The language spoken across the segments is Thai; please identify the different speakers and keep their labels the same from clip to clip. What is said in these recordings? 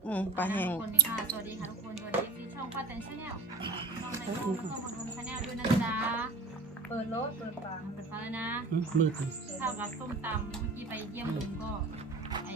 Speaker 1: ปลาแห้ง
Speaker 2: คนนี้ค่ะสวัสดีค่ะทุกคนสวัสดีที่ช่องป้าแตนชาแนลช่องในช่องแล้วก็มาดูชาแนลด้วยนะจ๊ะ
Speaker 3: เปิดรถเปิดฝา
Speaker 2: เปิดฟ้าเลยนะ
Speaker 1: มืด
Speaker 2: ข้าวกับส้มตำเมื่อกี้ไปเยี่ยมลุงก็ไอ้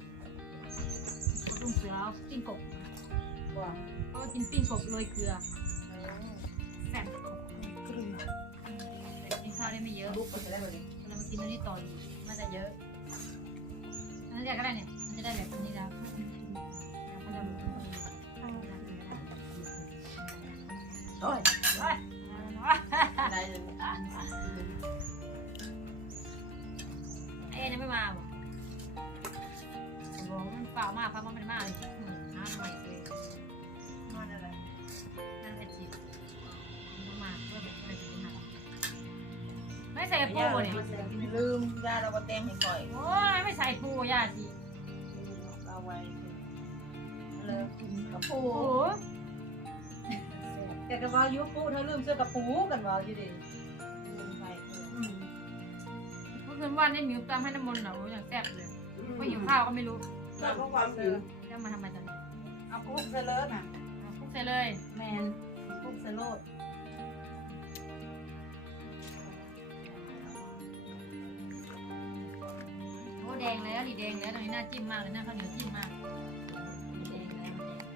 Speaker 2: ลุงเสือปิ้งกบ
Speaker 3: ว่า
Speaker 2: ก็กินปิ้งกบโรยเกลือแซ่บแต่กินข้าวได้ไม่เยอะ
Speaker 3: ลุกไปได้เลย
Speaker 2: เรามากินอันนี้ต่ออีกน่าจะเยอะอันนี้ก็ได้เนี่ยมันจะได้แบบนี้แล้วเขาจะโอ้ย
Speaker 3: อะไรเลย
Speaker 2: ไอ้ยังไม่มาบ่บอกมันเปล่ามากเพราะมันมากเลยน้ำใหม่เลย
Speaker 3: นอนอะไร
Speaker 2: นั่นเป็นจีมันมาเพื่อแบบไม่ใส่ปูเนี่ย
Speaker 3: ลืมยาเราเต็มให้ก่อย
Speaker 2: โอ้ยไม่ใส่ปูย่าสิ
Speaker 3: เอาไว้เลยกับปู
Speaker 2: โอ้
Speaker 3: แกก็ว่ายุปูเธอลืมเสื้อกับปูกันว่าอยู่ดิลืมไป
Speaker 2: เมื่อคืนวันได้มิวตามให้น้ำมนต์เหรออย่างแซ่บเลยไม่หิวข้าวก็ไม่รู้
Speaker 3: แล้วก็ความผิว
Speaker 2: จะมาทำไมตอนนี้
Speaker 3: เอาคุกเซเลอร์น่ะ
Speaker 2: คุกใส่เลย
Speaker 3: แมนคุกเซโลด
Speaker 2: โอ้แดงแล้วนี่แดงแล้วตรงนี้น่าจิ้มมากเลยน่าข้าวเหนียวจิ้มมากแดงแล้ว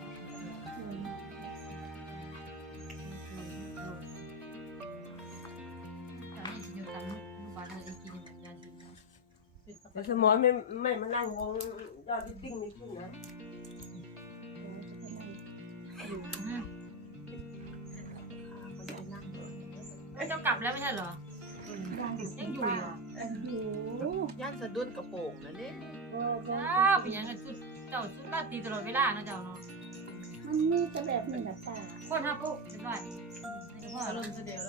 Speaker 2: ตอนนี้เดียวกันลูกบาลได้กินแบบยาจีน
Speaker 4: แต่สมอไม่มานั่งวงยอดติ้งนี่ขึ้นนะ
Speaker 2: เจ้ากลับแล้วไม่ใช่เหรอยังอยู่เหรอ
Speaker 1: ย่านสะดุดกระโปรงนะเนี่ย
Speaker 2: เจ้าเป็นยังไงสุดเจ้าสุดราตรีตลอดเวลาเนาะเจ้าเนาะ
Speaker 5: มันมีแต่แบบนี้นะป้า
Speaker 2: คนฮะปุ๊บเรียบร้อยนี่ก็พ่อ
Speaker 3: เริ่
Speaker 2: เริ่
Speaker 3: ม
Speaker 2: ม
Speaker 3: เสดียวเลย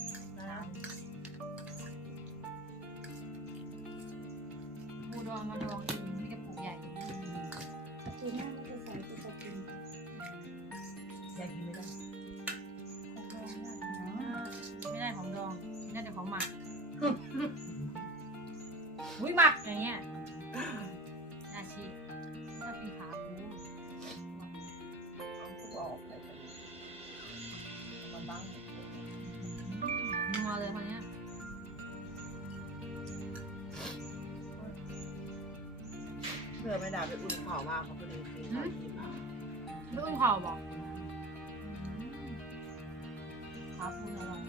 Speaker 2: ปูดองมาดองเองนี่ก็ปลูกใหญ่
Speaker 5: ปีหน้าก็จะใส่ตัวตะกิน
Speaker 3: อยากกินไม่ได้
Speaker 5: ของแรงมากนะ
Speaker 2: ไม่ได้ของดองได้แต่ของหมักอุ้ยหมักอย่างเงี้ยอาชีพถ้าเป็นขาปู
Speaker 3: ออกเลยมันบัง
Speaker 2: นัวเลยคนเนี้ย
Speaker 1: เพื่อไม่ได้ไปอุ่นข่าวมากเขาพอดีกินข้าวกินมา
Speaker 2: รุ่นข่าวบอกขาปูอร่อย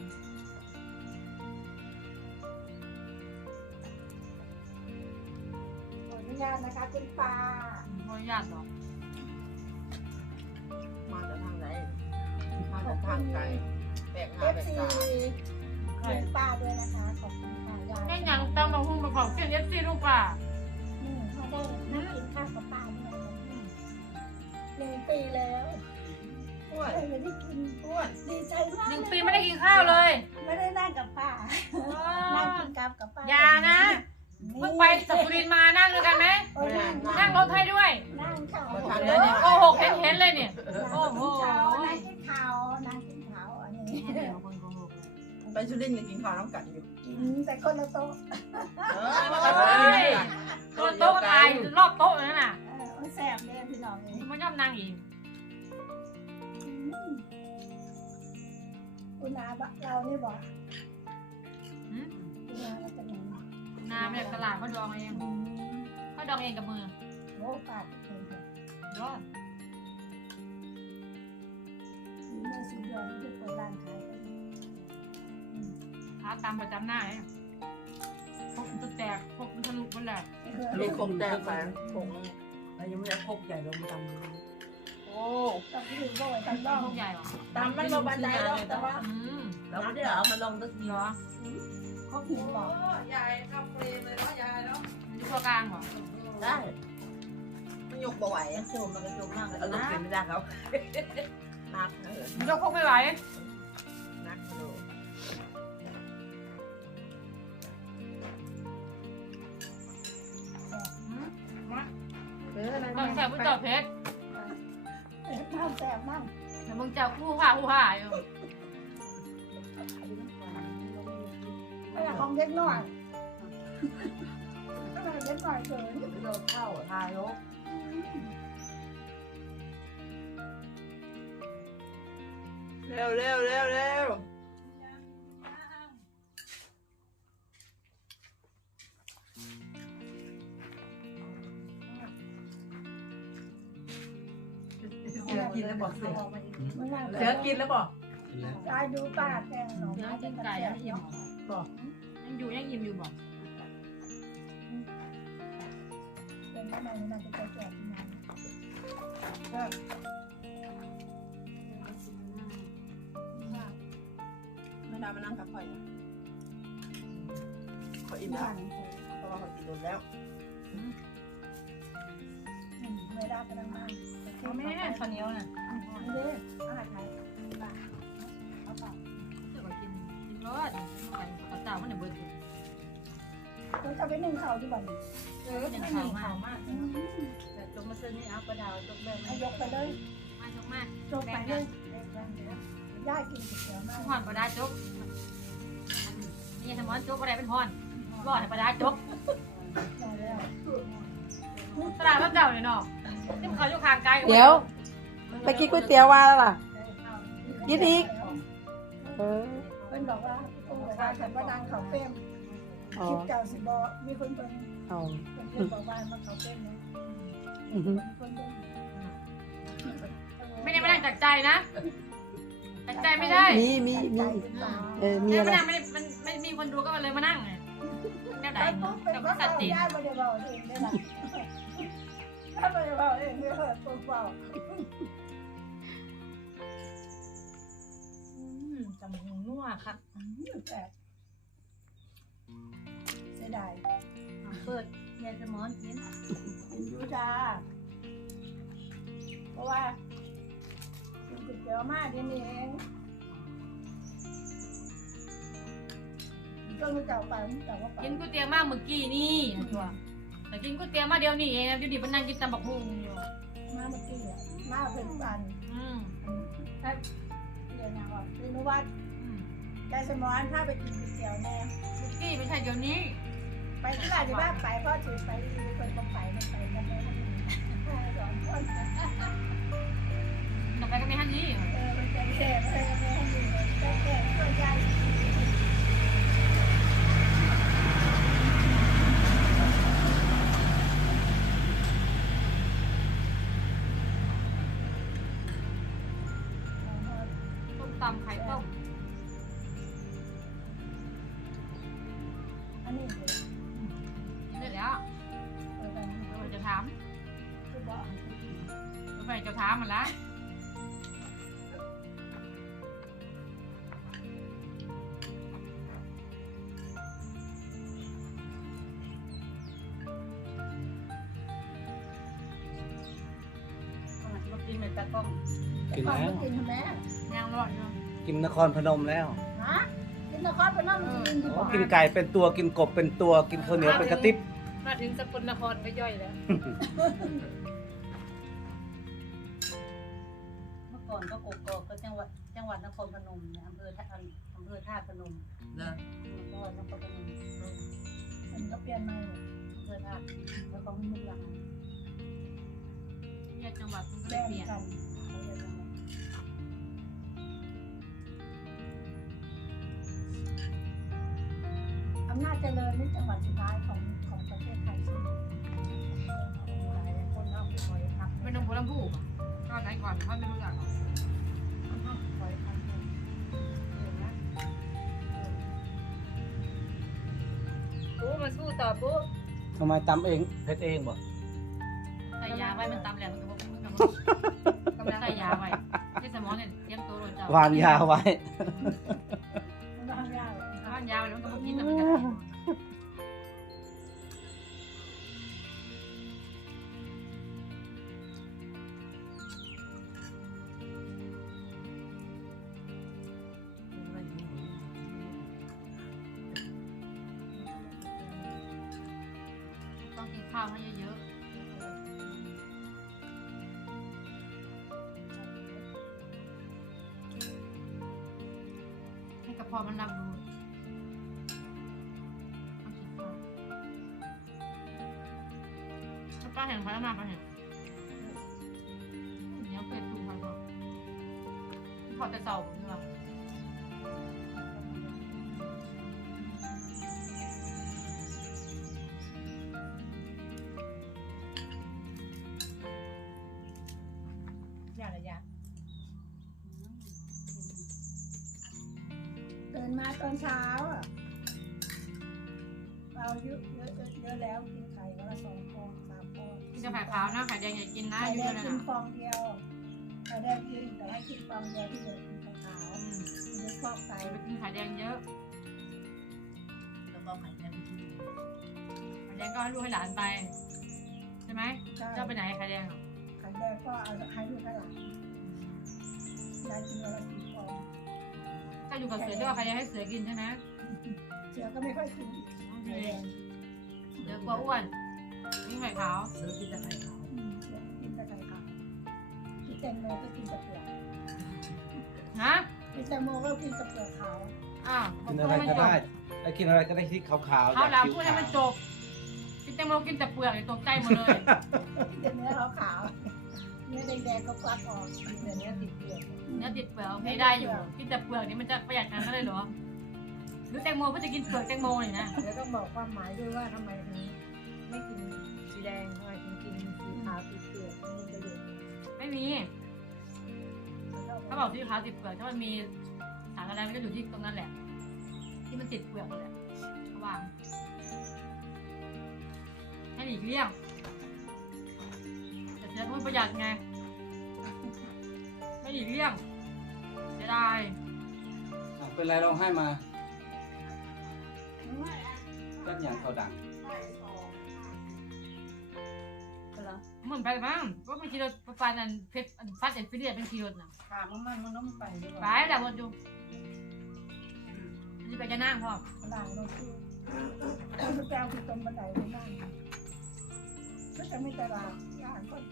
Speaker 5: ขออนุญาตนะคะคุณป้า
Speaker 2: ขออนุญาตหรอ
Speaker 1: มาจากทางไหนมาจากทางไกลแบก
Speaker 5: เอ
Speaker 1: หา
Speaker 5: ฟ
Speaker 1: แบก
Speaker 5: ซี
Speaker 1: ตา
Speaker 5: คุณป้าด้วยนะคะขอบคุณค่ะยาย
Speaker 2: แม่ยังตั้งมาหุ้มมาของเส้นเอฟซีลูกป่า
Speaker 5: เขาได้นั่งกินข้าวกับป้าด้วย1 ปีแล้ว
Speaker 3: อ้วน
Speaker 5: ไม่ได้กิน
Speaker 3: อ้วน
Speaker 5: ดีใจมาก
Speaker 2: 1 ปีไม่ได้กินข้าวเลย
Speaker 5: ไม่ได้นั่งกับป้านั่งกินกับป้า
Speaker 2: อย่านะเพิ่งไปสัปรินมานั่งด้วยกันไหม นั่งรถให้ด้วย
Speaker 5: นั่งเขา
Speaker 2: โกหกเห็นเลยเนี่ย โอ้โห
Speaker 5: นั่งกินข้าวนั่งกินข้าวอันนี้
Speaker 1: ไปชุลินยังกินข้าวน้ำกัดอยู่
Speaker 5: กินแต่คนละโต๊ะ
Speaker 2: ตัวโต๊ะตายรอบโต๊ะนั่นน่ะ
Speaker 5: แซ่บเลยพี่น้องเลย
Speaker 2: มันย่อมนั่งอีก
Speaker 5: คุณอาเรานี่บอก
Speaker 2: หืม
Speaker 5: คุณอาเราเป็นยังไง
Speaker 2: น้ำแบบตลาดเขาดองเองเขาดองเองกับมือ
Speaker 5: โอ้ปากเองค่ะ
Speaker 2: ยอด
Speaker 5: สีเมื่อสีเดือนที่เปิดร้านขาย
Speaker 2: ท้าตามประจำหน้าเลยพกมันจะแตกพกมันทะลุมันแหลก
Speaker 1: ลูกคงแดงแฝงคง
Speaker 4: เรายังไม่ได้พกใหญ่ลงดำ
Speaker 1: โอ้
Speaker 5: ต้องถือบ่อยต้อง
Speaker 2: พ
Speaker 5: ต้อง
Speaker 2: กใหญ่หรอ
Speaker 3: ตามมันเราบันไดแล้วแต่ว่า
Speaker 1: แล้วเดี๋ยวเอามาลงตะกี้
Speaker 2: เหรอ
Speaker 5: เขาผิดบอก
Speaker 3: ยายเข้าเฟรมเลยเนาะยายเนาะ
Speaker 2: ดูตัวกลางเหรอ
Speaker 1: ได้ไม่ยกบ่ไหว
Speaker 3: โจมมันก็โจมมากเลย
Speaker 1: เอาลูก
Speaker 3: นะ
Speaker 1: กินไม่ได้เขานักนะ
Speaker 2: มันยกพกไม่ไหว
Speaker 1: นักเลย
Speaker 2: ต้องแซ่บผู้เจ้าเพชร
Speaker 5: น้ำแสบน้ำ
Speaker 2: แต่มึงเจ้าคู่ห่าอยู่
Speaker 5: ไอ้ของเล็กหน่อยเล็กหน่อยเกิน
Speaker 3: โดนเข้าทายก
Speaker 1: เร็วเร็วเร็วเร็ว
Speaker 3: เสือกินแล้วบอกเสือ
Speaker 5: มันนั่ง
Speaker 3: เสือกินแล้วบอก
Speaker 5: ตายดูป้าแกงหนอง
Speaker 2: เนื้อกินไก่ยังอิ่ม
Speaker 3: บอก
Speaker 2: ยังอยู่ยังอิ่มอยู่บอก
Speaker 5: เป็นแม่มันน่าจะแก่ที่นั่น
Speaker 1: ไม่ได้มานั่งกับข่อยนะข่อยอิ่มแล้วเพราะว่าข่อยกินโดนแล้ว
Speaker 5: ไม่ได้ก็ดังมาก
Speaker 2: แม่ข้าวเหนียวน่ะ
Speaker 5: เด้อ
Speaker 1: อาหารไทย
Speaker 5: เอาเปล่า
Speaker 2: เดี๋ยวก็กินรสข้าวเจ้ามันเนี่ยเบิดอยู่
Speaker 5: เราจะไปนึ่งข้าวที่บ้าน
Speaker 2: ยังขาวมาก
Speaker 3: มากแต่จงมาซื้อนี่เอากระดาวจงแบบ
Speaker 5: ให้ยกไปเลย
Speaker 2: มาจกมาก
Speaker 5: จกไปเลยย่ากินเสือมาก
Speaker 2: พอนปลาดาจกนี่สมอนจกอะไรเป็นพอนรอดปลาดาจก
Speaker 5: ได้แล้ว
Speaker 2: ตลาดรถเจ้าเนี่ยเนาะที่เขาอยู่ข้างไกล
Speaker 6: เดี๋ยวไปกินก๋วยเตี๋ยวมาแล้วล่ะ กินอีก เออ
Speaker 5: เพิ่นบอกว่าโอ้ว่าฉันว่าดังเขาเป้ม
Speaker 6: อ๋อ
Speaker 5: คลิปเก่าสิบอมีคนเพิ่น
Speaker 6: เอา
Speaker 5: เพิ่นบอกว่ามาเขาเป้มนะ
Speaker 6: อือฮึ
Speaker 5: คนเพิ่น
Speaker 2: ไม่ได้มานั่งจากใจนะจากใจไม่ได้
Speaker 6: มีมี
Speaker 2: เนี่ย
Speaker 6: อะไร
Speaker 2: มานั่งไม่มีคนดูก็เลยมานั่งไงแนวไหน
Speaker 5: ไปปุ๊บเป็น
Speaker 2: กับ
Speaker 5: ก็
Speaker 2: สั
Speaker 5: เขา
Speaker 2: ตว์ติ
Speaker 5: ย่าไม่ได้บอกเองได้ล่ะถ้าไม่ได้บอกเองไม่เหิดปุ๊บบอก
Speaker 2: จำหูนัวครับ
Speaker 5: แต่เสียดาย
Speaker 2: เปิดยายสมอนกิน
Speaker 5: ยูจ้าเพราะว่ากินก๋วยเตี๋ยวมาเดี๋ยวนี้เองก็รู้จักไปรู้จักว่าไป
Speaker 2: กินก๋วยเตี๋ยวมากเมื่อกี้นี่ตัวแต่กินก๋วยเตี๋ยวมาเดียวนี่เองอยู่ดีมันนั่งกินตำบักหุ่งอยู่
Speaker 5: มาเมื่อกี้อ่ะมาเป็นวัน
Speaker 2: อืม
Speaker 5: เดี๋ยวนะว่าเรนุวัฒน์ยายสมอนถ้าไปกินก๋วยเตี๋ยวแน่
Speaker 2: เมื่อกี้ไม่ใช่เดี๋ยวนี้
Speaker 5: ไปที่ไหนดีบ้างไปพ่อถือไปมีคนก็ไปมันไปกันเลยสองคน
Speaker 2: ต่อไปก็มีฮันนี่
Speaker 5: มันจะแก่ไปกันเลยให้ดูแก่ตัวยาย
Speaker 2: ต้มตำไข่ต้ม
Speaker 5: อันนี้
Speaker 2: เสร็จแล้วเราจะถาม
Speaker 5: คือบอก
Speaker 2: เราไปจะถามมันละ
Speaker 3: มากินเหมือนตะก้อง
Speaker 7: กินแล้ว
Speaker 5: กินทำไม
Speaker 2: ยังรอดอยู่
Speaker 7: กินนครพนมแล้ว
Speaker 5: ฮะกินนครพนมกินที่
Speaker 7: อ๋
Speaker 5: บ่
Speaker 7: อกินไก่เป็นตัวกินกบเป็นตัวกินข้าวเหนียวเป็นกระติบ
Speaker 2: มาถึงสกลนครไปย่อยแล้ว
Speaker 3: เมื่อก่อนก็กกอกก็จังหวัดนครพนมเนี่ยอำเภอท่าตุพนม
Speaker 1: นะ
Speaker 3: จังหวัดนครพนม
Speaker 5: มันก็เปลี่ยนใหม่
Speaker 3: อำเภอท่าตุแล้วก็มุกหลัง
Speaker 2: แยกจังหวัดมันก็
Speaker 5: แบ่ง
Speaker 2: เปลี่ยน
Speaker 5: กันอำนาจเจริญนี่จังหวัดสุดท้ายของประเทศไทยใช่ไหม
Speaker 3: หลายคนเอาไปคอยพัก
Speaker 2: ไม่ต้องพูดลำพูก็ไหนก่อนเขาไม่รู้จักหรอก
Speaker 3: คอยพักนะ
Speaker 2: ปุ๊มาสู้ต่อปุ๊
Speaker 7: ทำไมตำเองเผ็ดเองบ่
Speaker 2: ใส่ยาไว้มันตำแหลมมันก็บอกกำลังใส่ยาไว้ที่สมองเนี่ยเตรียมตัวโดนจับ
Speaker 7: วางยาไว้
Speaker 5: มันก็ทำยาก
Speaker 2: ถ้ายาไว้มันก็บอกกินแต่มันจะ ต้องกินข้าวให้เยอะๆให้กระเพาะมันรับรู้ต้องกินข้าวแล้วป้าเห็นพัฒนาป้าเห็นเดี๋ยวเปิดดูพันก่อนพขอแต่เต่าผมด้วย
Speaker 3: อย่างระยะ
Speaker 5: ตื่นมาตอนเช้าอ่ะเราเยอะแล้วกินไข่วันละ2 ฟอง 3 ฟอง
Speaker 2: กินกาแฟขาวนะไข่แดงอย่ากินนะ
Speaker 5: ไข่
Speaker 2: เย
Speaker 5: แด
Speaker 2: อะ
Speaker 5: ง
Speaker 2: เลย
Speaker 5: กิน
Speaker 2: นะ
Speaker 5: ฟองเดียวไข่แดงกินแต่ให้กินฟองเดียวที่เหลือกินไข่ขาวมันจะฟอกไต
Speaker 2: ไปกินไข่แดงเยอะ
Speaker 3: แล้วก็ไข่แดงกิน
Speaker 2: ไข่แดงก็ให้ลูกให้หลานไปใช่ไหม
Speaker 5: ใช่
Speaker 2: เจ้าไปไหนไข่แดง
Speaker 5: ไข่แดงก็เอาให้ลูกให้หลานยายกินวันละ4 ฟอง
Speaker 2: ถ้าอยู่กับเสือก็เอาไข่แดงให้เสือกินใช่ไหม
Speaker 5: เสือก็ไม่ค่อยกิน
Speaker 2: โอเคเสือกลัวอ้วนกินไข่ขาว
Speaker 1: เสือกินแต่ไข่ขาว
Speaker 5: เสือกินแต่ไข่ขาวกินแตงโมก็กินแต่เปลือก
Speaker 2: นะ
Speaker 5: กินแตงโมก็กินแต่เปลือกขาว
Speaker 2: อ้าว
Speaker 7: กินอะไรก็ได้ไอ้กินอะไรก็ได้ที่ขาวๆ
Speaker 2: เขาหลัง
Speaker 7: ผิว
Speaker 2: พูดให้มันจบกินแตงโมกินแต่เปลือกตกใจหมดเลย
Speaker 5: กินแต่เนื้อขาวเนื้อแดงๆก็ควักออกกินแต่เนื้อติดเปลือก
Speaker 2: เนื้อติดเปลือกโอเคได้อยู่กินแต่เปลือกนี่มันจะประหยัดกันก็เลยเหรอหรือแตงโมเพื่อจะกินเปลือกแตงโมเนี่ยนะ
Speaker 3: แล้วต้องบอกความหมายด้วยว่าทำไมถึงไม่กินสีแดงทำไมถึงกินสีขาวสีเปลือกมันมีประโยชน์
Speaker 2: ไม่มีเขาบอกสีขาวติดเปลือกถ้ามันมีสารอะไรมันก็อยู่ที่ตรงนั้นแหละ ที่มันติดเปลือกนั่นแหละเขาวางให้หลีกเลี่ยงแต่เสือพูดประหยัดไงไม่หลีกเลี่ยงเสียดาย
Speaker 7: อ่ะเป็นไรร้องไห้มาจักอย่างเขาดัง
Speaker 3: เหรอ
Speaker 2: เหมือนไปมั้งก็เป็นกิโลประมาณนั้นเพชรฟัดเอ็นฟิเลียเป็นกิโลน่ะ
Speaker 3: ถามมันต้องไปดีก
Speaker 2: ไป
Speaker 3: ว่า
Speaker 2: แต่หมดอยู่นี่ไปจะนั่งพ่อ
Speaker 5: หลังเราคือแปลวคือตรงบันไดไม่นั่งก็จะไม่ตลาดหลานก็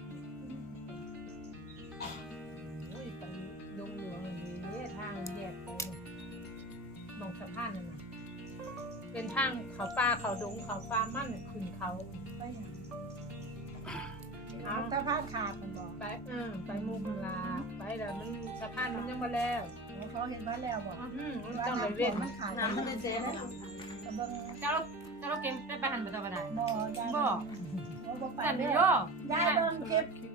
Speaker 3: โอ้ยไปดงหลวงอย่างนี้ทางแยกไปมองสะพานนั่นน่ะเป็นทางเขาป่าเขาดงเขาฟาร์มมั่นขึ้นเขา
Speaker 5: ไปอย่างเอาถ้าพลาดขาดมันบอก
Speaker 3: ไปไปมุมลาไปแล้วมันสะพานมันยังมาแล้ว
Speaker 5: เขาเห็นบ้านแล้วบอก
Speaker 3: มันต้องเลยเว้น
Speaker 5: มันขาด
Speaker 1: น้ำไม่ได้เจ๊ไหม
Speaker 5: กระเบื้อง
Speaker 2: เจ้าเราเกมไปหันไปตะวันไหน
Speaker 5: บ่อได้
Speaker 2: บ่
Speaker 5: บ่ไป
Speaker 2: แต่
Speaker 5: เด้
Speaker 2: ไม่
Speaker 5: อย่
Speaker 2: อ
Speaker 5: ได้เบิ่งคลิป